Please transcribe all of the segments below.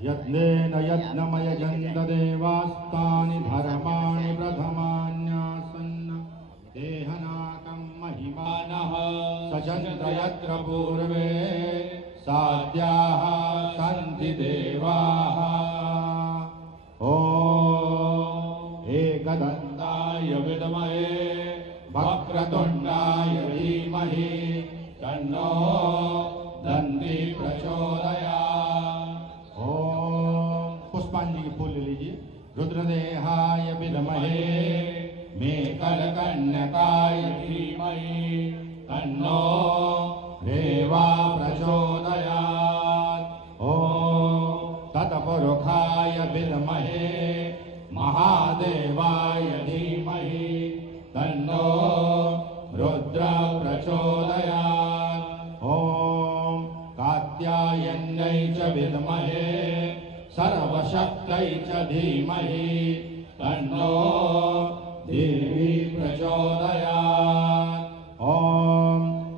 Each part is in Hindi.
यज्ञेन यज्ञमयजन्तदेवास्तानि धर्माणि प्रथमान्यासन्न देहनाकं महिमानः सचन्द्र यत्र पूर्वे साध्याः सन्ति देवाः। ॐ एकदन्ताय विद्महे वक्रतुण्डाय धीमहि तन्नो दन्ती प्रचोदयात्। पुष्पांजलि की फूल ले लीजिए। रुद्रदेहाय विद्महे मेकलकन्यकाय धीमहि तन्नो देवा प्रचोदयात्। ॐ तत्पुरुषाय विद्महे महादेवाय धीमहि तन्नो रुद्र प्रचोदयात्। ॐ कात्यायन्यै च विद्महे सर्वशक्त्यै च धीमहि तन्नो देवी प्रचोदयात्। ॐ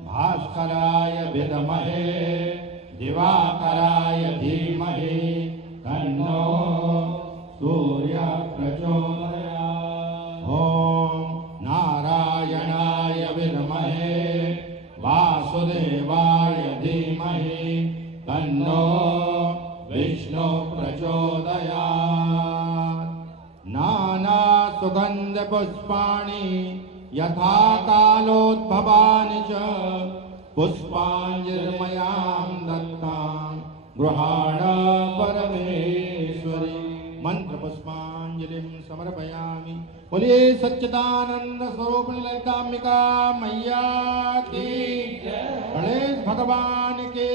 भास्कराय विद्महे दिवाकराय धीमहि तन्नो सूर्य प्रचोदयात्। ॐ नारायणाय विद्महे वासुदेवाय धीमहि तन्नो विष्णु प्रचोदयात्। नाना सुगंध पुष्पाणि यथा कालोद्भवानि च पुष्पांजलिमयां दत्तां गृहाण परमेश्वरी। मंत्र पुष्पांजलिं समर्पयामि। बोलिए सच्चिदानंद स्वरूप ललितांबिका मैया की जय। गणेश भगवान के,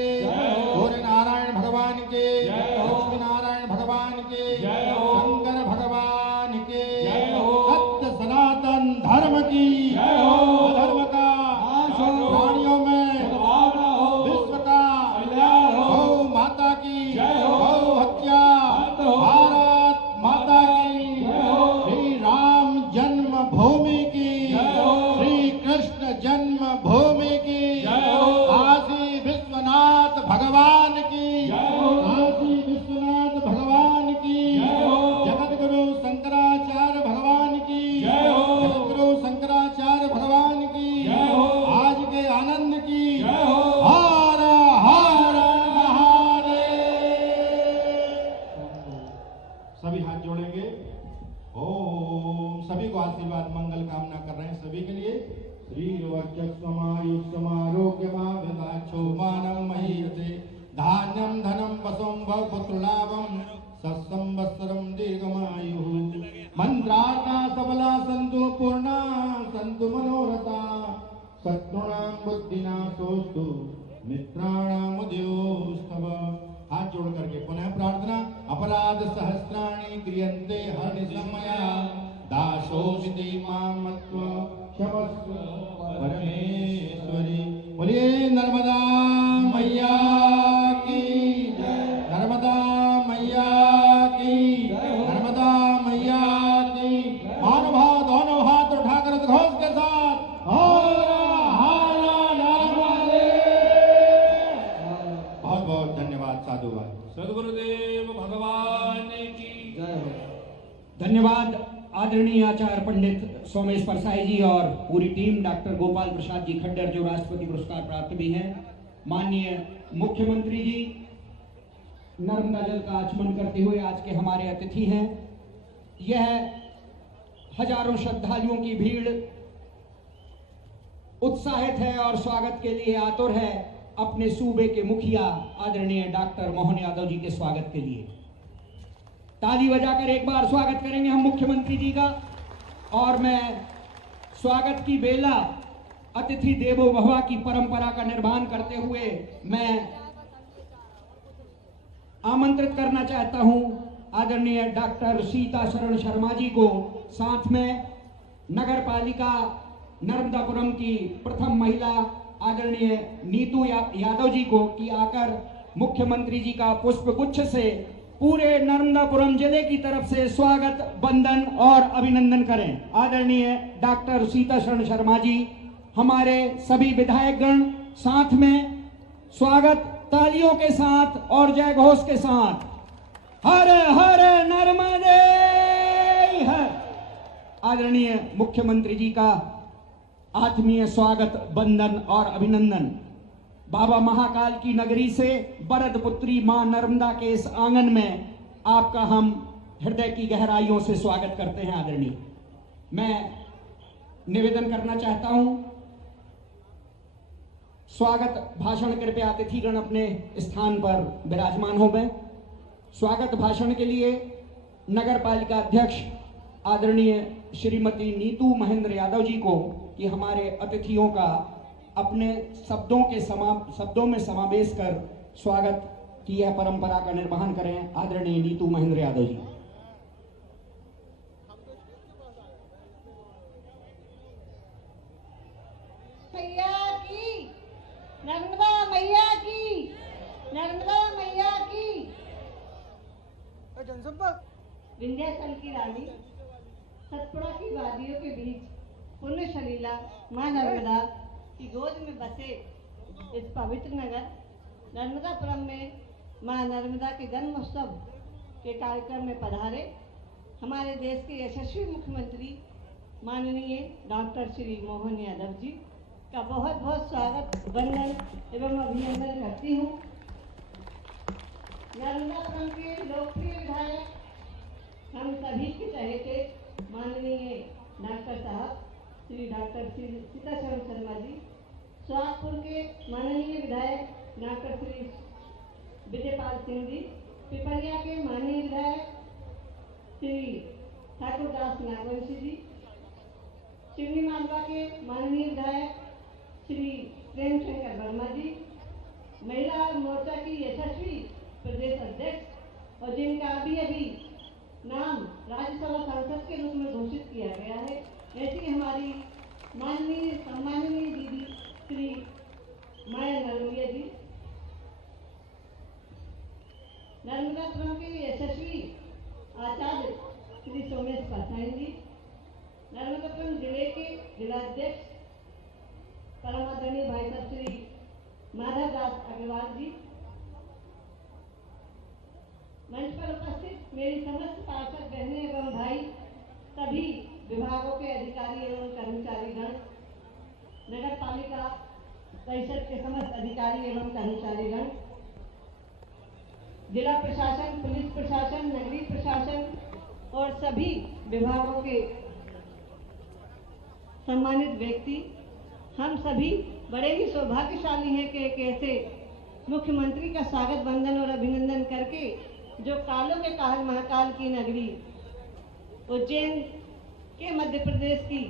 सूर्य नारायण भगवान के, लक्ष्मी नारायण भगवान के, शंकर भगवान के, सत्य सनातन धर्म की, अधर्म का प्राणियों में विश्व का गौ माता की गौ हत्या, भारत माता की, श्री राम जन्म भूमि की, श्री कृष्ण जन्म भूमि की, काशी विश्वनाथ भगवान की, काशी विश्वनाथ भगवान की, जगत गुरु शंकराचार्य भगवान की, जगत गुरु शंकराचार्य भगवान की, आज के आनंद की। हर हर महादेव। सभी हाथ जोड़ेंगे। ओम सभी को आशीर्वाद मंगल कामना कर रहे हैं सभी के लिए। श्रीर्वक्षमायुष्मारोग्यमाभिलाक्षो मानं महीयते धान्यं धनं वसुं बहुपुत्रलाभं सत्संवत्सरं दीर्घमायुः। मंत्रार्था सबला सन्तु पूर्णा सन्तु मनोरथा शत्रूणां बुद्धिनाशोऽस्तु मित्राणाम् उदयोस्तव। हाथ जोड़ करके पुनः प्रार्थना। अपराध सहस्राणि क्रियन्ते हरनिशमया दासोऽस्ति मां मत्व क्षमस्व परमेश्वरी। बोलिए नर्मदा मैया की जय। नर्मदा मैया की जय। नर्मदा मैया की। महानुभाव दोनों हाथ उठाकर घोष के साथ बहुत बहुत धन्यवाद साधुवाद। सद्गुरुदेव भगवान की जय। धन्यवाद आदरणीय आचार्य पंडित सोमेश्वर साई जी और पूरी टीम, डॉक्टर गोपाल प्रसाद जी खड्डर जो राष्ट्रपति पुरस्कार प्राप्त भी हैं, माननीय मुख्यमंत्री जी नर्मदा जल का आचमन करते हुए आज के हमारे अतिथि हैं। यह हजारों श्रद्धालुओं की भीड़ उत्साहित है और स्वागत के लिए आतुर है अपने सूबे के मुखिया आदरणीय डॉक्टर मोहन यादव जी के स्वागत के लिए। ताली बजाकर एक बार स्वागत करेंगे हम मुख्यमंत्री जी का। और मैं स्वागत की बेला अतिथि देवो भव की परंपरा का निर्माण करते हुए मैं आमंत्रित करना चाहता हूं आदरणीय डॉक्टर सीता शरण शर्मा जी को, साथ में नगर पालिका नर्मदापुरम की प्रथम महिला आदरणीय नीतू यादव जी को कि आकर मुख्यमंत्री जी का पुष्प गुच्छ से पूरे नर्मदापुरम जिले की तरफ से स्वागत, वंदन और अभिनंदन करें। आदरणीय डॉक्टर सीता शरण शर्मा जी, हमारे सभी विधायकगण साथ में स्वागत तालियों के साथ और जय घोष के साथ हर हर नर्मदे हर। आदरणीय मुख्यमंत्री जी का आत्मीय स्वागत, वंदन और अभिनंदन। बाबा महाकाल की नगरी से बरद पुत्री मां नर्मदा के इस आंगन में आपका हम हृदय की गहराइयों से स्वागत करते हैं। आदरणीय, मैं निवेदन करना चाहता हूं, स्वागत भाषण कृपया अतिथिगण अपने स्थान पर विराजमान हो गए। स्वागत भाषण के लिए नगर पालिका अध्यक्ष आदरणीय श्रीमती नीतू महेंद्र यादव जी को कि हमारे अतिथियों का अपने शब्दों में समावेश कर स्वागत की यह परंपरा का निर्वहन करें। आदरणीय नीतू महेंद्र यादव जी। मैया की, नर्मदा मैया की, नर्मदा मैया की। विंध्याचल की रानी, सतपुड़ा की वादियों के बीच पुण्य शलीला मां नर्मदा की गोद में बसे इस पवित्र नगर नर्मदापुरम में मां नर्मदा के जन्मोत्सव के कार्यक्रम में पधारे हमारे देश के यशस्वी मुख्यमंत्री माननीय डॉक्टर श्री मोहन यादव जी का बहुत बहुत स्वागत, वंदन एवं अभिनंदन करती हूँ। नर्मदापुरम के लोकप्रिय विधायक, हम सभी के चहेते माननीय डॉक्टर साहब श्री डॉक्टर सीताशरण शर्मा जी, सोहागपुर के माननीय विधायक डॉक्टर श्री विजयपाल सिंह जी, पिपरिया के माननीय विधायक श्री ठाकुर दास नागवंशी जी, शिवनी मालवा के माननीय विधायक श्री प्रेम शंकर वर्मा जी, महिला मोर्चा की यशस्वी प्रदेश अध्यक्ष और जिनका अभी नाम राज्यसभा सांसद के रूप में घोषित किया गया है, ऐसी हमारी माननीय सम्माननीय दीदी श्री माया नरवलिया जी, नर्मदापुरम के यशस्वी आचार्य श्री सोमेश पासाइन जी, नर्मदापुरम जिले के जिलाध्यक्ष परम आदरणीय भाई साहब श्री माधव दास अग्रवाल जी, मंच पर उपस्थित मेरी समस्त पार्षद बहनें एवं भाई, सभी विभागों के अधिकारी एवं कर्मचारीगण, नगर पालिका परिषद के समस्त अधिकारी एवं कर्मचारीगण, जिला प्रशासन, पुलिस प्रशासन, नगरीय प्रशासन और सभी विभागों के सम्मानित व्यक्ति, हम सभी बड़े ही सौभाग्यशाली हैं कि एक ऐसे मुख्यमंत्री का स्वागत, वंदन और अभिनंदन करके जो कालों के काल महाकाल की नगरी उज्जैन के मध्य प्रदेश की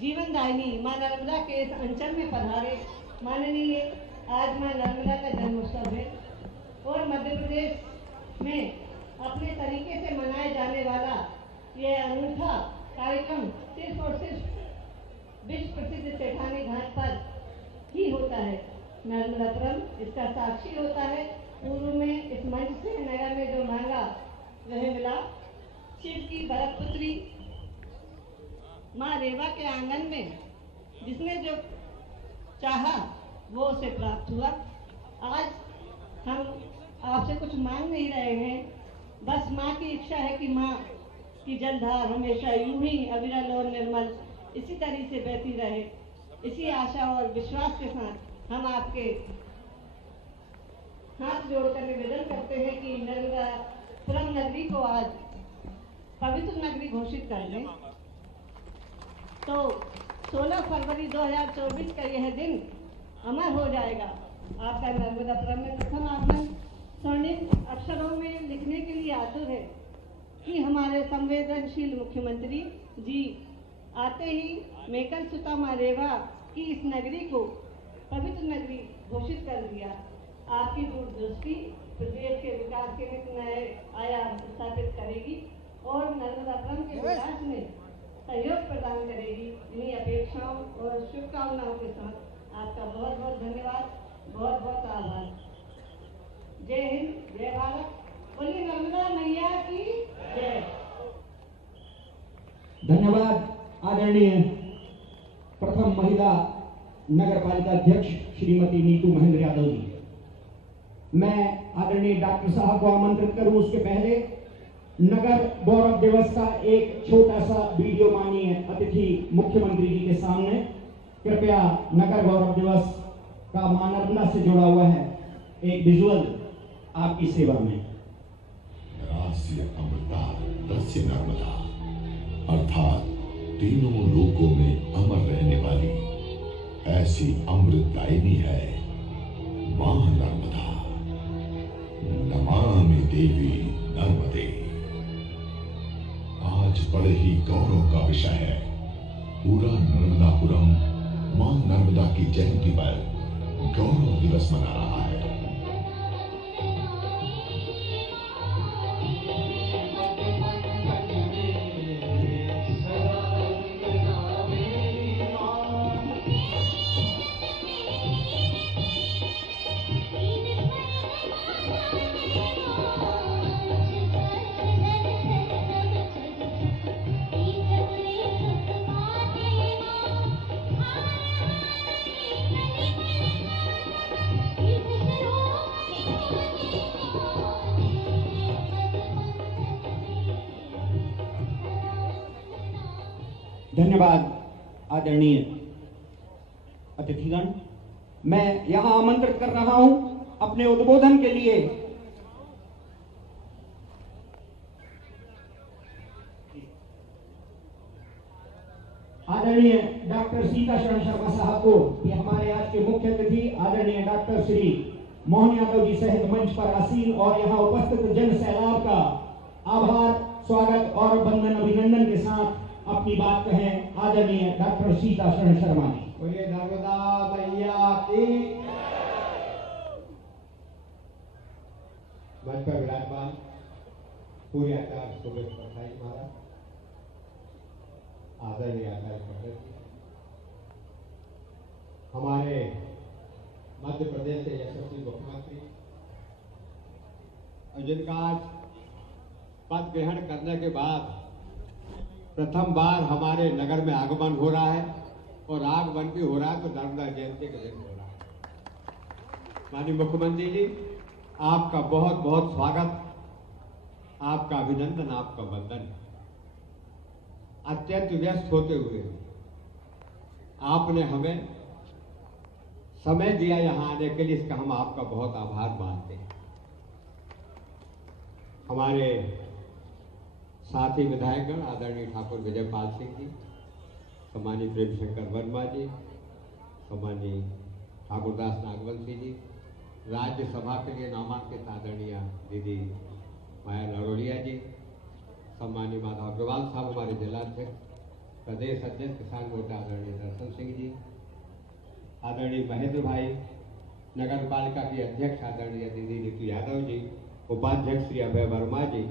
जीवनदायिनी मां नर्मदा के इस अंचल में पधारे। माननीय आज मां नर्मदा का जन्मोत्सव है और मध्य प्रदेश में अपने तरीके से मनाए जाने वाला यह अनूठा कार्यक्रम सिर्फ और सिर्फ विश्व प्रसिद्ध सेठानी घाट पर ही होता है। नर्मदापुरम इसका साक्षी होता है। पूर्व में इस मंच से नगर में जो मांगा वह मिला। शिव की भरत पुत्री माँ रेवा के आंगन में जिसने जो चाहा वो उसे प्राप्त हुआ। आज हम आपसे कुछ मांग नहीं रहे हैं, बस माँ की इच्छा है कि माँ की जलधार हमेशा यूं ही अविरल और निर्मल इसी तरह से बहती रहे। इसी आशा और विश्वास के साथ हम आपके हाथ जोड़कर निवेदन करते हैं कि नर्मदापुरम नगरी को आज पवित्र नगरी घोषित कर दें। तो 16 फरवरी 2024 का यह दिन अमर हो जाएगा। आपका नर्मदापुरम में प्रथम आगमन स्वर्णिम अक्षरों में लिखने के लिए आतुर है कि हमारे संवेदनशील मुख्यमंत्री जी आते ही मेकल सुता मां रेवा की इस नगरी को पवित्र नगरी घोषित कर दिया। आपकी दूरदृष्टि प्रदेश के विकास के नए आयाम स्थापित करेगी और नर्मदापुरम के विकास में सहयोग प्रदान करेगी। इन्हीं अपेक्षाओं और शुभकामनाओं के साथ आपका बहुत बहुत धन्यवाद, बहुत बहुत आभार। जय हिंद, जय भारत, बोलिए नर्मदा मैया की जय। धन्यवाद आदरणीय प्रथम महिला नगर पालिका अध्यक्ष श्रीमती नीतू महेंद्र यादव जी। मैं आदरणीय डॉक्टर साहब को आमंत्रित करूं उसके पहले नगर गौरव दिवस का एक छोटा सा वीडियो माननीय अतिथि मुख्यमंत्री जी के सामने। कृपया नगर गौरव दिवस का मां नर्मदा से जुड़ा हुआ है एक विजुअल आपकी सेवा में। रास्य अमृता रस्य नर्मदा, अर्थात तीनों लोकों में अमर रहने वाली ऐसी अमृतदायिनी है मां नर्मदा। नमामि देवी नर्मदे। आज बड़े ही गौरव का विषय है, पूरा नर्मदापुरम मां नर्मदा की जयंती पर गौरव दिवस मना रहा है। धन्यवाद आदरणीय अतिथिगण। मैं यहां आमंत्रित कर रहा हूं अपने उद्बोधन के लिए आदरणीय डॉक्टर सीता शरण शर्मा साहब को, ये हमारे आज के मुख्य अतिथि आदरणीय डॉक्टर श्री मोहन यादव जी सहित मंच पर आसीन और यहाँ उपस्थित जन सैलाब का आभार, स्वागत और वंदन अभिनंदन के साथ अपनी बात कहें आदरणीय डॉक्टर सीता शरण शर्मा जी। बोलिए नर्मदा मैया की। मंच पर विराजमान पूरे आचार्य सुरेश पटनायक महाराज, आदरणीय आचार्य पंडित जी, हमारे मध्य प्रदेश के यशस्वी मुख्यमंत्री और जिनका आज पद ग्रहण करने के बाद प्रथम बार हमारे नगर में आगमन हो रहा है और आगमन भी हो रहा है तो नर्मदा जयंती के दिन हो रहा है। माननीय मुख्यमंत्री जी, आपका बहुत बहुत स्वागत, आपका अभिनंदन, आपका वंदन। अत्यंत व्यस्त होते हुए आपने हमें समय दिया यहाँ आने के लिए, इसका हम आपका बहुत आभार मानते हैं। हमारे साथी विधायकगण आदरणीय ठाकुर विजयपाल सिंह जी, सम्मानीय प्रेम शंकर वर्मा जी, सम्मानीय ठाकुरदास नागवंशी जी, राज्यसभा के लिए नामांकित आदरणीय दीदी माया नरोलिया जी, सम्मानीय माधव अग्रवाल साहब हमारे जिलाध्यक्ष, प्रदेश अध्यक्ष किसान मोर्चा आदरणीय दर्शन सिंह जी, आदरणीय महेंद्र भाई, नगर पालिका की अध्यक्ष आदरणीय दीदी ऋतु यादव जी, उपाध्यक्ष श्री अभय वर्मा जी,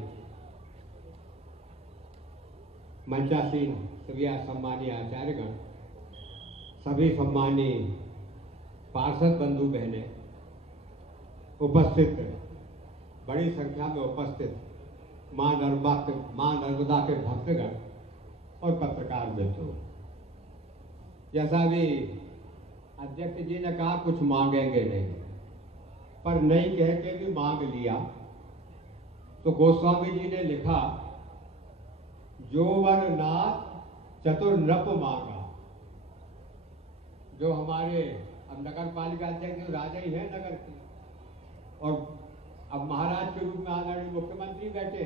मंचासीन सभी सम्मानीय आचार्यगण, सभी सम्मानीय पार्षद बंधु बहनें, उपस्थित बड़ी संख्या में उपस्थित मां नर्मदा के भक्तगण और पत्रकार मित्रों, जैसा भी अध्यक्ष जी ने कहा कुछ मांगेंगे नहीं, पर नहीं कह के भी मांग लिया। तो गोस्वामी जी ने लिखा, जो वर नाथ चतुर नृप मांगा। जो हमारे अब नगर पालिका अध्यक्ष राजा ही है नगर के, और अब महाराज के रूप में आदरणीय मुख्यमंत्री बैठे।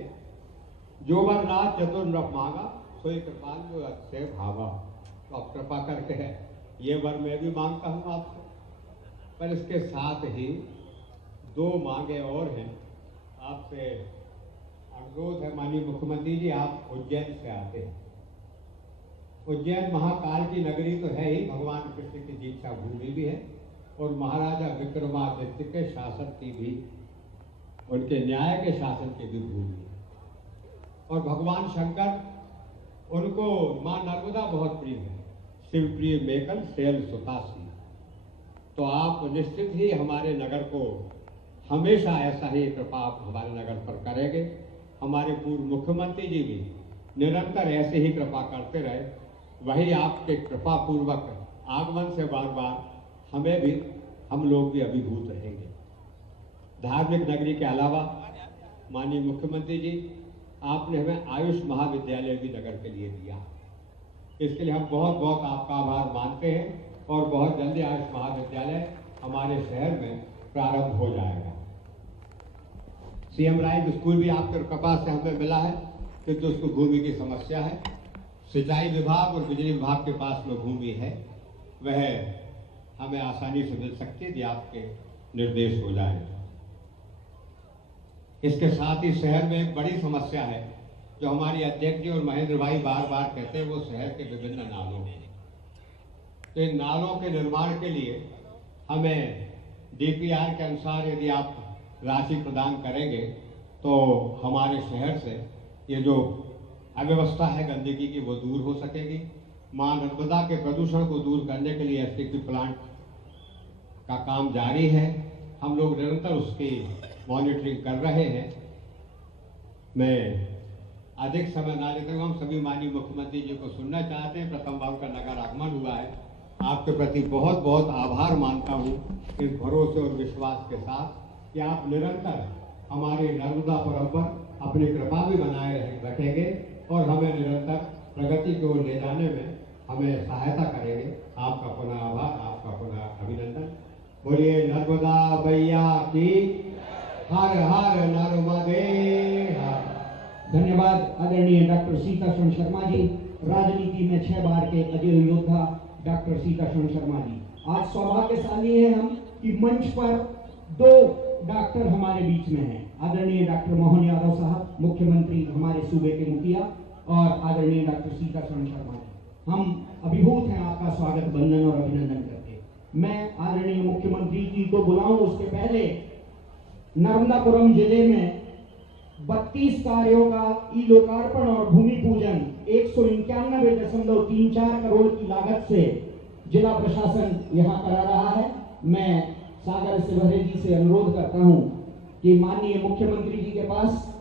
जो वर नाथ चतुर नृप मांगा, सोई कृपाल जो अक्षय भावा। तो अब कृपा करके है ये वर मैं भी मांगता हूँ आपसे, पर इसके साथ ही दो मांगे और हैं आपसे। अनुरोध है माननीय मुख्यमंत्री जी, आप उज्जैन से आते हैं। उज्जैन महाकाल की नगरी तो है ही, भगवान कृष्ण की दीक्षा भूमि भी है और महाराजा विक्रमादित्य के शासन की भी, उनके न्याय के शासन की भी भूमि है। और भगवान शंकर, उनको मां नर्मदा बहुत प्रिय है। शिव प्रिय मेकल शैल सुतासी। तो आप निश्चित ही हमारे नगर को हमेशा ऐसा ही कृपा आप हमारे नगर पर करेंगे। हमारे पूर्व मुख्यमंत्री जी भी निरंतर ऐसे ही कृपा करते रहे, वही आपके कृपा पूर्वक आगमन से बार बार हमें भी, हम लोग भी अभिभूत रहेंगे। धार्मिक नगरी के अलावा माननीय मुख्यमंत्री जी, आपने हमें आयुष महाविद्यालय भी नगर के लिए दिया। इसके लिए हम बहुत बहुत आपका आभार मानते हैं और बहुत जल्दी आयुष महाविद्यालय हमारे शहर में प्रारंभ हो जाएगा। सीएम राइट स्कूल भी आपके कपास से हमें मिला है, क्योंकि उसको भूमि की समस्या है। सिंचाई विभाग और बिजली विभाग के पास में भूमि है, वह हमें आसानी से मिल सकती है यदि आपके निर्देश हो जाए। इसके साथ ही शहर में एक बड़ी समस्या है जो हमारी अध्यक्ष जी और महेंद्र भाई बार बार कहते हैं, वो शहर के विभिन्न नालों हैं। तो इन नालों के निर्माण के लिए हमें डीपीआर के अनुसार यदि आप राशि प्रदान करेंगे तो हमारे शहर से ये जो अव्यवस्था है गंदगी की वो दूर हो सकेगी। मां नर्मदा के प्रदूषण को दूर करने के लिए एसटीपी प्लांट का काम जारी है। हम लोग निरंतर उसकी मॉनिटरिंग कर रहे हैं। मैं अधिक समय ना लेते हुए हम सभी माननीय मुख्यमंत्री जी को सुनना चाहते हैं। प्रथम बार का नगर आगमन हुआ है, आपके प्रति बहुत बहुत आभार मानता हूँ इस भरोसे और विश्वास के साथ कि आप निरंतर हमारे नर्मदापुरम पर अपनी कृपा भी बनाए रखेंगे और हमें निरंतर प्रगति की ओर ले जाने में हमें सहायता करेंगे। आपका पुनः आभार, आपका पुनः अभिनंदन। बोलिए नर्मदा मैया की, हर हर नर्मदे हर। धन्यवाद आदरणीय डॉक्टर सीतासरण शर्मा जी, राजनीति में 6 बार के अजय योद्धा डॉक्टर सीतासरण शर्मा जी। आज सौभाग्यशाली है हम कि मंच पर 2 डॉक्टर हमारे बीच में हैं। आदरणीय डॉक्टर मोहन यादव साहब, मुख्यमंत्री हमारे सूबे के मुखिया, और आदरणीय डॉक्टर सीतासरण शर्मा जी। हम अभिभूत हैं आपका स्वागत, वंदन और अभिनंदन करके। मैं आदरणीय मुख्यमंत्री जी को बुलाऊं उसके पहले नर्मदापुरम जिले में 32 कार्यों का ई लोकार्पण और भूमि पूजन 191.34 करोड़ की लागत से जिला प्रशासन यहां करा रहा है। मैं सागर सिवहरे जी से अनुरोध करता हूं कि माननीय मुख्यमंत्री जी के पास,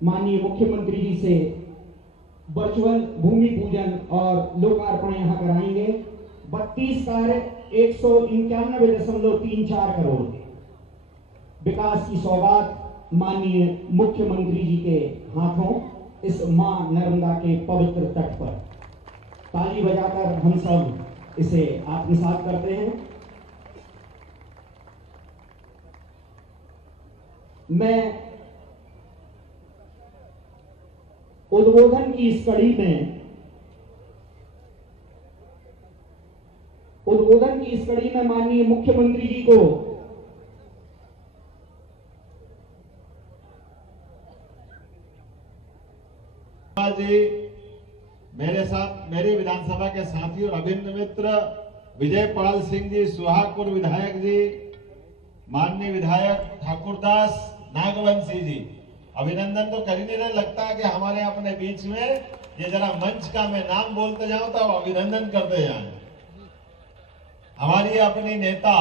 माननीय मुख्यमंत्री जी से वर्चुअल भूमि पूजन और लोकार्पण यहां कराएंगे। 32 कार्य 191.34 करोड़ विकास की सौगात माननीय मुख्यमंत्री जी के हाथों इस मां नर्मदा के पवित्र तट पर। ताली बजाकर हम सब इसे आत्मसात करते हैं। मैं उद्बोधन की इस कड़ी में माननीय मुख्यमंत्री जी को जी, मेरे साथ मेरे विधानसभा के साथी और अभिन्न मित्र विजयपाल सिंह जी, सुहागपुर विधायक जी, माननीय विधायक ठाकुरदास नागवंशी जी, अभिनंदन तो कर ही नहीं रहे। लगता है कि हमारे अपने बीच में ये जरा मंच का मैं नाम बोलते जाऊं तो अभिनंदन करते जाएं। हमारी अपनी नेता,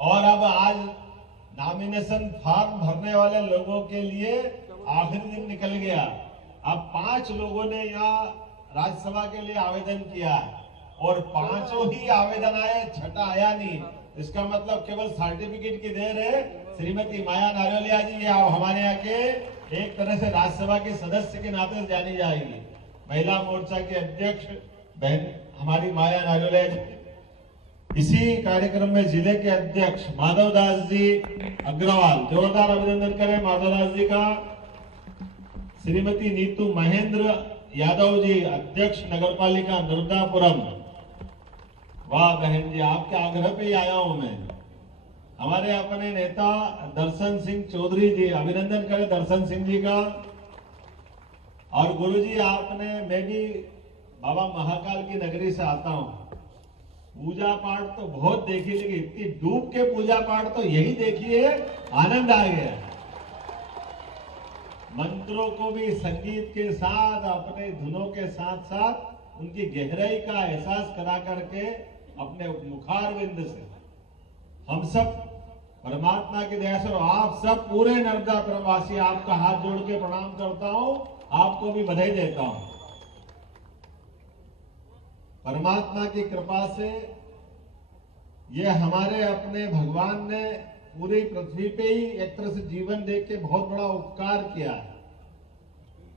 और अब आज नॉमिनेशन फॉर्म भरने वाले लोगों के लिए आखिरी दिन निकल गया। अब 5 लोगों ने यहाँ राज्यसभा के लिए आवेदन किया है और 5 ही आवेदन आए, 6ठा आया नहीं। इसका मतलब केवल सर्टिफिकेट की देर है। श्रीमती माया नारोलिया जी, ये हमारे यहाँ के एक तरह से राज्यसभा के सदस्य के नाते जानी जाएगी। महिला मोर्चा के अध्यक्ष बहन हमारी माया नारोलिया जी। इसी कार्यक्रम में जिले के अध्यक्ष माधवदास जी अग्रवाल, जोरदार अभिनंदन करें माधवदास जी का। श्रीमती नीतू महेंद्र यादव जी, अध्यक्ष नगरपालिका नर्मदापुरम। वाह बहन जी, आपके आग्रह पे ही आया हूं मैं। हमारे अपने नेता दर्शन सिंह चौधरी जी, अभिनंदन करें दर्शन सिंह जी का। और गुरु जी, आपने, मैं भी बाबा महाकाल की नगरी से आता हूं। पूजा पाठ तो बहुत देखी, लेकिन इतनी डूब के पूजा पाठ तो यही देखी है, आनंद आ गया। मंत्रों को भी संगीत के साथ, अपने धुनों के साथ साथ उनकी गहराई का एहसास करा करके अपने मुखारविंद से हम सब परमात्मा की दया से, और आप सब पूरे नर्मदापुरम वासी, आपका हाथ जोड़ के प्रणाम करता हूं, आपको भी बधाई देता हूं। परमात्मा की कृपा से ये हमारे अपने भगवान ने पूरी पृथ्वी पे ही एक तरह से जीवन दे के बहुत बड़ा उपकार किया है,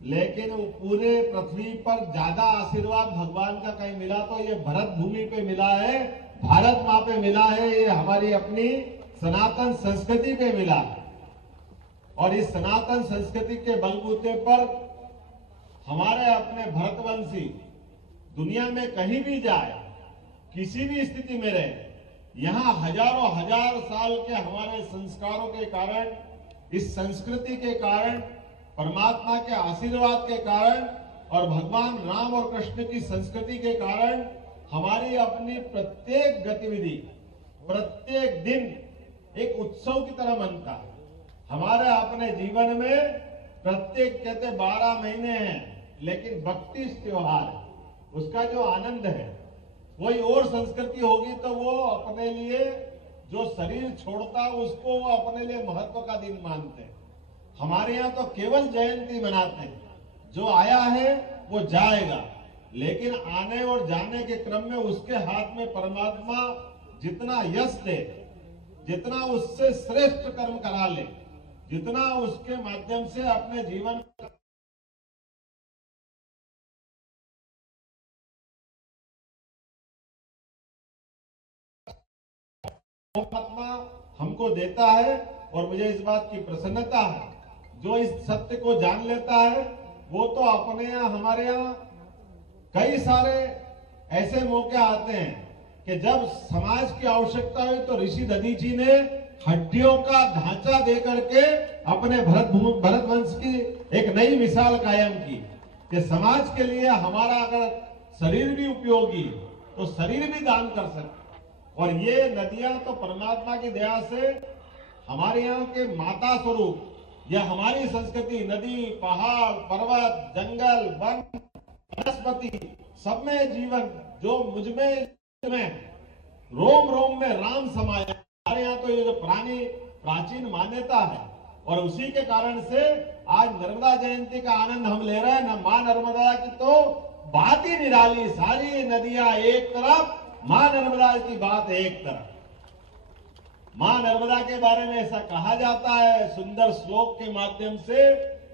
लेकिन वो पूरे पृथ्वी पर ज्यादा आशीर्वाद भगवान का कहीं मिला तो ये भरत भूमि पे मिला है, भारत माँ पे मिला है, ये हमारी अपनी सनातन संस्कृति पे मिला है। और इस सनातन संस्कृति के बलबूते पर हमारे अपने भरतवंशी दुनिया में कहीं भी जाए, किसी भी स्थिति में रहे, यहाँ हजारों हजार साल के हमारे संस्कारों के कारण, इस संस्कृति के कारण, परमात्मा के आशीर्वाद के कारण और भगवान राम और कृष्ण की संस्कृति के कारण हमारी अपनी प्रत्येक गतिविधि, प्रत्येक दिन एक उत्सव की तरह मनता है। हमारे अपने जीवन में प्रत्येक कहते 12 महीने हैं, लेकिन 32 त्योहार है। उसका जो आनंद है, कोई और संस्कृति होगी तो वो अपने लिए जो शरीर छोड़ता उसको वो अपने लिए महत्व का दिन मानते हैं। हमारे यहाँ तो केवल जयंती मनाते हैं, जो आया है वो जाएगा, लेकिन आने और जाने के क्रम में उसके हाथ में परमात्मा जितना यश दे, जितना उससे श्रेष्ठ कर्म करा ले, जितना उसके माध्यम से अपने जीवन परमात्मा हमको देता है। और मुझे इस बात की प्रसन्नता है, जो इस सत्य को जान लेता है वो तो अपने यहाँ, हमारे यहाँ कई सारे ऐसे मौके आते हैं कि जब समाज की आवश्यकता हुई तो ऋषि दधीची ने हड्डियों का ढांचा दे करके अपने भरत वंश की एक नई मिसाल कायम की कि समाज के लिए हमारा अगर शरीर भी उपयोगी तो शरीर भी दान कर सकते। और ये नदियां तो परमात्मा की दया से हमारे यहाँ के माता स्वरूप, यह हमारी संस्कृति, नदी, पहाड़, पर्वत, जंगल, वन, वनस्पति, सब में जीवन, जो मुझमें रोम रोम में राम समाया। हमारे यहाँ तो ये जो प्राचीन मान्यता है, और उसी के कारण से आज नर्मदा जयंती का आनंद हम ले रहे हैं। न मां नर्मदा की तो बात ही निराली, सारी नदियां एक तरफ, मां नर्मदा की बात एक तरफ। मां नर्मदा के बारे में ऐसा कहा जाता है सुंदर श्लोक के माध्यम से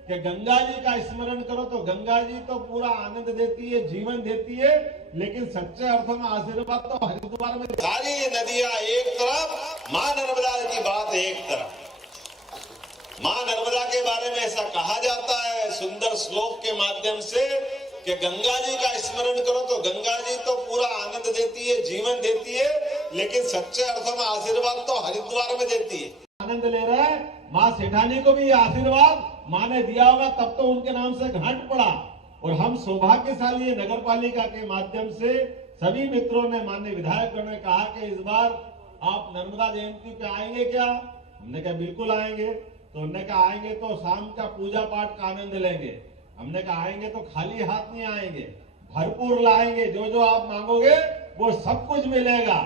कि गंगा जी का स्मरण करो तो गंगा जी तो पूरा आनंद देती है, जीवन देती है, लेकिन सच्चे अर्थों में आशीर्वाद तो हरिद्वार में। सारी नदियां एक तरफ, मां नर्मदा की बात एक तरफ। मां नर्मदा के बारे में ऐसा कहा जाता है सुंदर श्लोक के माध्यम से कि गंगा जी का स्मरण करो तो गंगा जी तो पूरा आनंद देती है, जीवन देती है, लेकिन सच्चे अर्थों में आशीर्वाद तो हरिद्वार में देती है। आनंद ले रहे हैं, मां सेठानी को भी आशीर्वाद मां ने दिया होगा, तब तो उनके नाम से घाट पड़ा। और हम सौभाग्यशाली नगर पालिका के माध्यम से सभी मित्रों ने, माननीय विधायकों ने कहा कि इस बार आप नर्मदा जयंती पे आएंगे क्या? हमने कहा बिल्कुल आएंगे। तो उन्होंने कहा आएंगे तो शाम का पूजा पाठ का आनंद लेंगे। हमने कहा आएंगे तो खाली हाथ नहीं आएंगे, भरपूर लाएंगे, जो जो आप मांगोगे वो सब कुछ मिलेगा,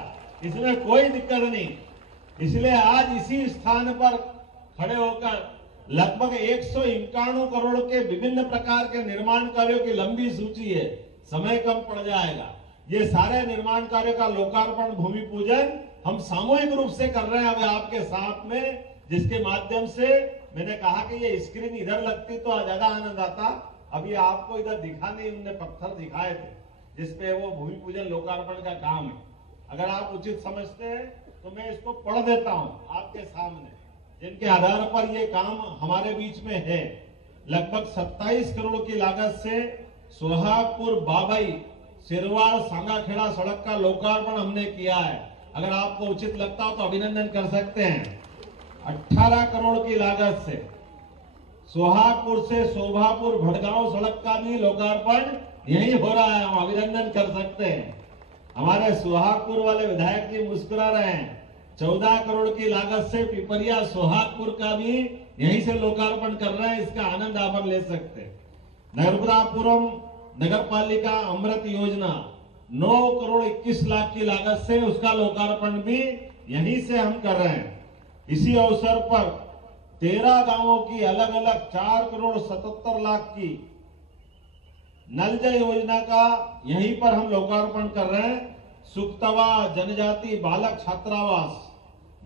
इसमें कोई दिक्कत नहीं। इसलिए आज इसी स्थान पर खड़े होकर लगभग 151 करोड़ के विभिन्न प्रकार के निर्माण कार्यों की लंबी सूची है, समय कम पड़ जाएगा। ये सारे निर्माण कार्यों का लोकार्पण, भूमि पूजन हम सामूहिक रूप से कर रहे हैं अब आपके साथ में, जिसके माध्यम से मैंने कहा कि ये स्क्रीन इधर लगती तो ज्यादा आनंद आता। अभी आपको इधर दिखा नहीं, उन्होंने पत्थर दिखाए थे जिसपे वो भूमि पूजन लोकार्पण का काम है। अगर आप उचित समझते हैं तो मैं इसको पढ़ देता हूं आपके सामने, जिनके आधार पर ये काम हमारे बीच में है। लगभग 27 करोड़ की लागत से सोहागपुर बाबई सिरवाड़ सांगाखेड़ा सड़क का लोकार्पण हमने किया है। अगर आपको उचित लगता हो तो अभिनंदन कर सकते हैं। 18 करोड़ की लागत से सोहागपुर से शोभापुर भड़गांव सड़क का भी लोकार्पण यही हो रहा है, हम अभिनंदन कर सकते हैं। हमारे सोहागपुर वाले विधायक जी मुस्कुरा रहे हैं। 14 करोड़ की लागत से पिपरिया सोहागपुर का भी यहीं से लोकार्पण कर रहे हैं, इसका आनंद आप ले सकते हैं। नर्मदापुरम नगर पालिका अमृत योजना 9 करोड़ 21 लाख की लागत से उसका लोकार्पण भी यहीं से हम कर रहे हैं। इसी अवसर पर 13 गांवों की अलग अलग 4 करोड़ 77 लाख की नल जल योजना का यहीं पर हम लोकार्पण कर रहे हैं। सुक्तवा जनजाति बालक छात्रावास,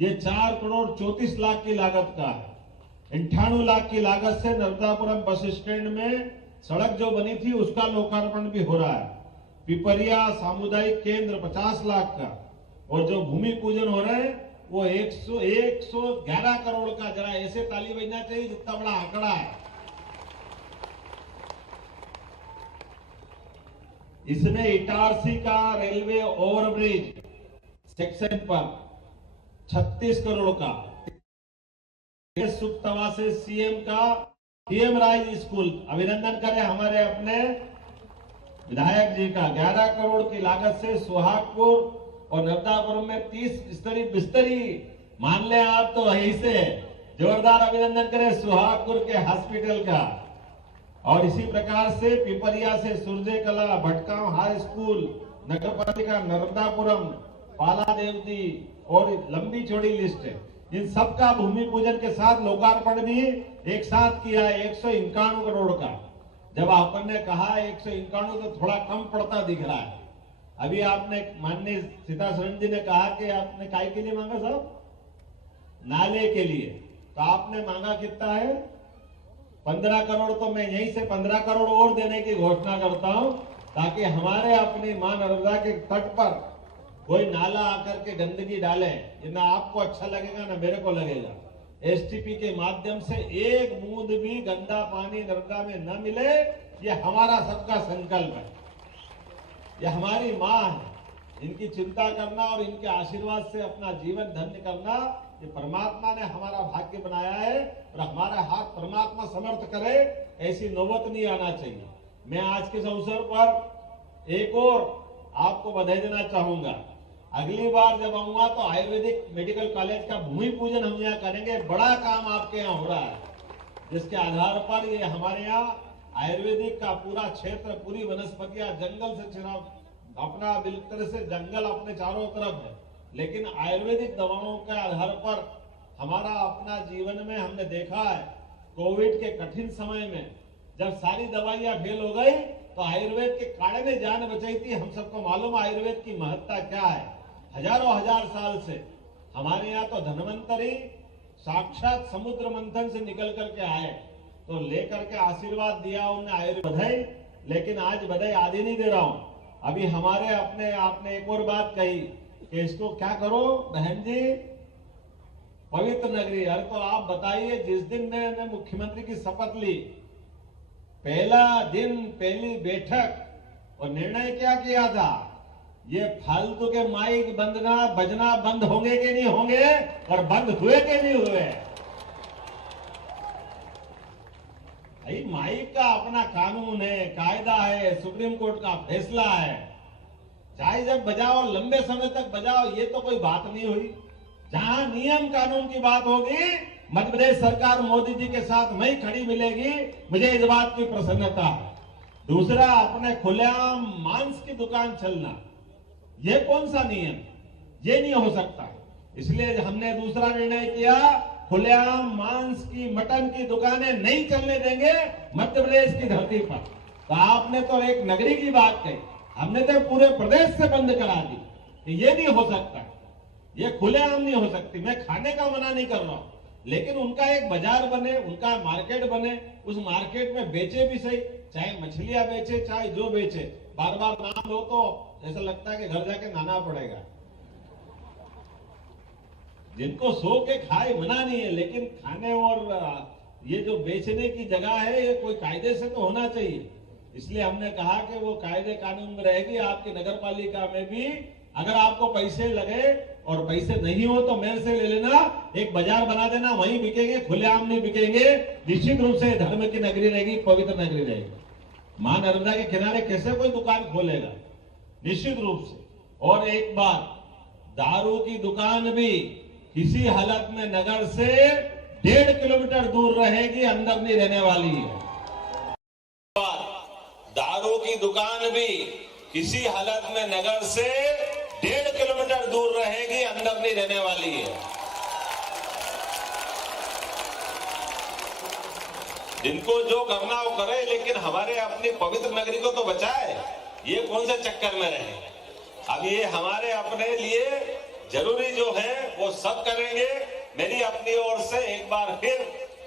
ये 4,34,00,000 की लागत का है। 98 लाख की लागत से नर्मदापुरम बस स्टैंड में सड़क जो बनी थी उसका लोकार्पण भी हो रहा है। पिपरिया सामुदायिक केंद्र 50 लाख का, और जो भूमि पूजन हो रहे हैं वो 111 करोड़ का। जरा ऐसे ताली बजना चाहिए जितना बड़ा आंकड़ा है। इसमें इटारसी का रेलवे ओवरब्रिज सेक्शन पर 36 करोड़ का। सुखतवा से सीएम का सीएम राइज स्कूल, अभिनंदन करें हमारे अपने विधायक जी का। 11 करोड़ की लागत से सुहागपुर और नर्मदापुरम में 30 बिस्तरी मान लें आप, तो वहीं से जोरदार अभिनंदन करें सुहागपुर के हॉस्पिटल का। और इसी प्रकार से पिपरिया से सूर्य कला, भटगांव हाई स्कूल, नगर पालिका नर्मदापुरम, पाला देवती, और लंबी चौड़ी लिस्ट है। इन सब का भूमि पूजन के साथ लोकार्पण भी एक साथ किया है 151 करोड़ का। जब आपने कहा 151 तो थोड़ा कम पड़ता दिख रहा है। अभी आपने माननीय सीतासरण जी ने कहा कि आपने काय के लिए मांगा साहब? नाले के लिए। तो आपने मांगा कितना है? 15 करोड़। तो मैं यहीं से 15 करोड़ और देने की घोषणा करता हूं, ताकि हमारे अपनी मां नर्मदा के तट पर कोई नाला आकर के गंदगी डाले, ये ना आपको अच्छा लगेगा ना मेरे को लगेगा। एसटीपी के माध्यम से एक बूंद भी गंदा पानी नर्मदा में न मिले, ये हमारा सबका संकल्प है। ये हमारी माँ है, इनकी चिंता करना और इनके आशीर्वाद से अपना जीवन धन्य करना, ये परमात्मा ने हमारा भाग्य बनाया है। और हमारा हाथ परमात्मा समर्थ करे, ऐसी नौबत नहीं आना चाहिए। मैं आज के इस अवसर पर एक और आपको बधाई देना चाहूंगा। अगली बार जब आऊंगा तो आयुर्वेदिक मेडिकल कॉलेज का भूमि पूजन हम यहाँ करेंगे। बड़ा काम आपके यहाँ हो रहा है, जिसके आधार पर ये हमारे यहाँ आयुर्वेदिक का पूरा क्षेत्र, पूरी वनस्पतियां जंगल से छिड़ा, अपना बिल्कुल से जंगल अपने चारों तरफ है, लेकिन आयुर्वेदिक दवाओं के आधार पर हमारा अपना जीवन में हमने देखा है। कोविड के कठिन समय में जब सारी दवाइयां फेल हो गई तो आयुर्वेद के काढ़े ने जान बचाई थी। हम सबको मालूम आयुर्वेद की महत्ता क्या है। हजारों हजार साल से हमारे यहाँ तो धन्वंतरी साक्षात समुद्र मंथन से निकल करके आए, तो लेकर के आशीर्वाद दिया उन्हें आयुर्वेद बधाई। लेकिन आज बधाई आधी नहीं दे रहा हूं। अभी हमारे अपने आपने एक और बात कही कि इसको क्या करो बहन जी, पवित्र नगरी। अरे तो आप बताइए, जिस दिन मैंने मुख्यमंत्री की शपथ ली, पहला दिन, पहली बैठक, और निर्णय क्या किया था? ये फालतू के माइक बजना बंद होंगे कि नहीं होंगे, और बंद हुए कि नहीं हुए? भाई माइक का अपना कानून है, कायदा है, सुप्रीम कोर्ट का फैसला है। चाहे जब बजाओ लंबे समय तक बजाओ, ये तो कोई बात नहीं हुई। जहां नियम कानून की बात होगी, मध्य प्रदेश सरकार मोदी जी के साथ वही खड़ी मिलेगी। मुझे इस बात की प्रसन्नता है। दूसरा, अपने खुलेआम मांस की दुकान चलना, ये कौन सा नियम? ये नहीं हो सकता। इसलिए हमने दूसरा निर्णय किया, खुलेआम मांस की, मटन की दुकानें नहीं चलने देंगे मध्य प्रदेश की धरती पर। तो आपने तो एक नगरी की बात कही, हमने तो पूरे प्रदेश से बंद करा दी। ये नहीं हो सकता, ये खुलेआम नहीं हो सकती। मैं खाने का मना नहीं कर रहा हूं, लेकिन उनका एक बाजार बने, उनका मार्केट बने, उस मार्केट में बेचे भी सही, चाहे मछलियां बेचे, चाहे जो बेचे। बार बार नाम लो तो ऐसा लगता है कि घर जाके नहाना पड़ेगा। जिनको सो के खाए मना नहीं है, लेकिन खाने और ये जो बेचने की जगह है, ये कोई कायदे से तो होना चाहिए। इसलिए हमने कहा कि वो कायदे कानून में रहेगी। आपकी नगर पालिका में भी अगर आपको पैसे लगे और पैसे नहीं हो तो मेरे से ले लेना, एक बाजार बना देना, वहीं बिकेंगे, खुलेआम नहीं बिकेंगे। निश्चित रूप से धर्म की नगरी रहेगी, पवित्र नगरी रहेगी। मां नर्मदा के किनारे कैसे कोई दुकान खोलेगा? निश्चित रूप से। और एक बात, दारू की दुकान भी किसी हालत में नगर से 1.5 किलोमीटर दूर रहेगी, अंदर नहीं रहने वाली है। दारू की दुकान भी किसी हालत में नगर से 1.5 किलोमीटर दूर रहेगी, अंदर नहीं रहने वाली है। जिनको जो करना वो करे, लेकिन हमारे अपनी पवित्र नगरी को तो बचाए। ये कौन से चक्कर में रहे? अब ये हमारे अपने लिए जरूरी जो है वो सब करेंगे। मेरी अपनी ओर से एक बार फिर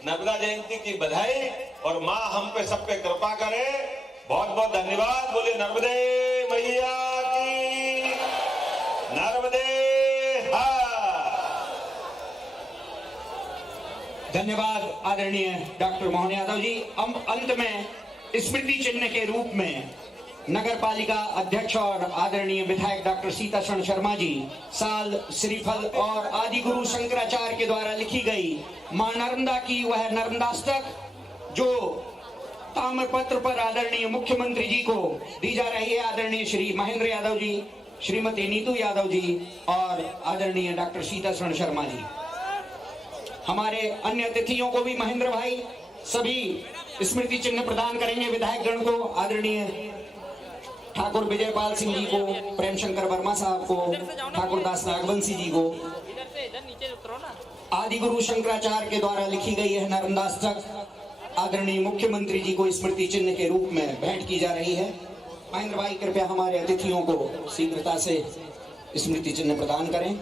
नर्मदा जयंती की बधाई और माँ हम पे सब पे कृपा करे। बहुत बहुत धन्यवाद। बोले नर्मदे मैया की, नर्मदे धन्यवाद आदरणीय डॉक्टर मोहन यादव जी। अब अंत में स्मृति चिन्ह के रूप में नगर पालिका अध्यक्ष और आदरणीय विधायक डॉक्टर सीताशरण शर्मा जी साल, श्रीफल और आदि गुरु शंकराचार्य के द्वारा लिखी गई मां नर्मदा की वह नर्मदाष्टक जो ताम्रपत्र पर आदरणीय मुख्यमंत्री जी को दी जा रही है, आदरणीय श्री महेंद्र यादव जी, श्रीमती नीतू यादव जी और आदरणीय डॉक्टर सीताशरण शर्मा जी। हमारे अन्य अतिथियों को भी महेंद्र भाई सभी स्मृति चिन्ह प्रदान करेंगे। विधायक गण को आदरणीय ठाकुर विजयपाल सिंह जी को, प्रेम शंकर वर्मा साहब को, ठाकुर दास नागवंशी जी को आदि गुरु शंकराचार्य के द्वारा लिखी गई है नर्मदाष्टक आदरणीय मुख्यमंत्री जी को स्मृति चिन्ह के रूप में भेंट की जा रही है। महेंद्र भाई कृपया हमारे अतिथियों को शीघ्रता से स्मृति चिन्ह प्रदान करें।